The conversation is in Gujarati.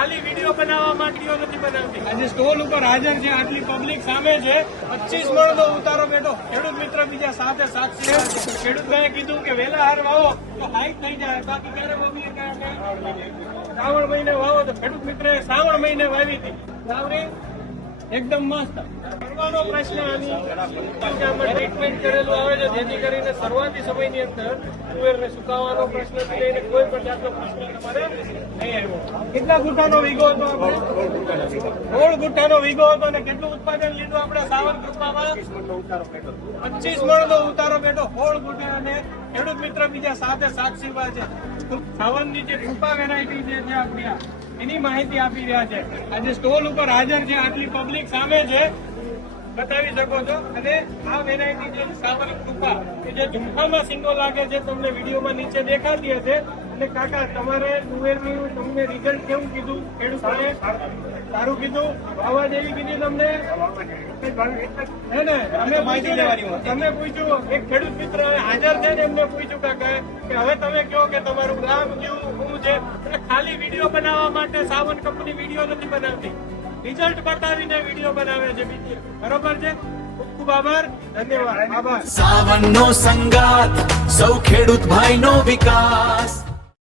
ખાલી વિડીયો બનાવવા માટે નથી બનાવતી. આજે સ્ટોલ ઉપર હાજર છે, આટલી પબ્લિક સામે છે. 25 મણનો ઉતારો બેઠો. ખેડૂત મિત્ર બીજા સાથે સાક્ષી છે. ખેડૂતભાઈએ કીધું કે વહેલા હાર વાવો તો હાઈટ થઈ જાય. બાકી ક્યારે પબ્લિક શ્રાવણ મહિને વાવો તો ખેડૂત મિત્રએ શ્રાવણ મહિને વાવી હતી. વાવણી એકદમ મસ્ત. કરવાનો પ્રશ્ન આમાં ટ્રીટમેન્ટ કરેલું આવે છે, જેથી કરીને શરૂઆતી સમયની અંદર તુવેરને સુકાવવાનો પ્રશ્નથી લઈને કોઈ પણ જાતનો પ્રશ્ન તમારે નહીં આવ્યો. કેટલા ગુઠાનો વીઘો હતો? આપણે 16 ગુઠાનો વીઘો હતો. અને કેટલું ઉત્પાદન લીધું આપણે સાવન કૃપામાં? 25 મણનો ઉતારો બેઠો 16 ગુઠા. અને ખેડૂત મિત્ર બીજા સાથે સાક્ષીમાં છે. સાવનની જે કૃપા વેરાયટી છે આપણી એની માહિતી આપી રહ્યા છે. આજે સ્ટોલ ઉપર હાજર છે, આટલી પબ્લિક સામે છે, બતાવી શકો છો. અને આ વેરાયટી છે સાવન કૃપા, કે જે ઝુમખામાં સિંગો લાગે છે, તમને વિડીયોમાં નીચે દેખાતી હશે. અને કાકા, તમારે તુવેરનું તમને રિઝલ્ટ કેવું કીધું? ખેડૂતોને સારું કીધું? વાવા જેવી કીધી તમને? હે ને? તમે પૂછ્યું, એક ખેડૂત મિત્ર હાજર છે ને, એમને પૂછ્યું કાકા કે હવે તમે કહો કે તમારું નામ કેવું છે. ખાલી વિડીયો બનાવવા માટે સાવન કંપની વિડીયો નથી બનાવતી, રિઝલ્ટ બતાવીને વિડીયો બનાવે છે. બીજી બરોબર છે. ખૂબ ખૂબ આભાર, ધન્યવાદ. આભાર. સાવનનો સંગાત, સૌ ખેડૂત ભાઈનો વિકાસ.